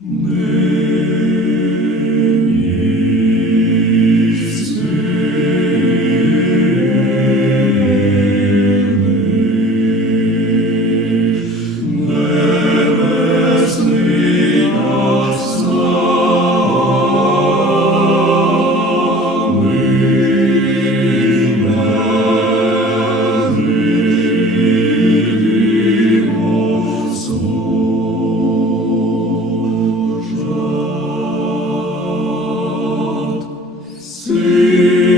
Нині. you.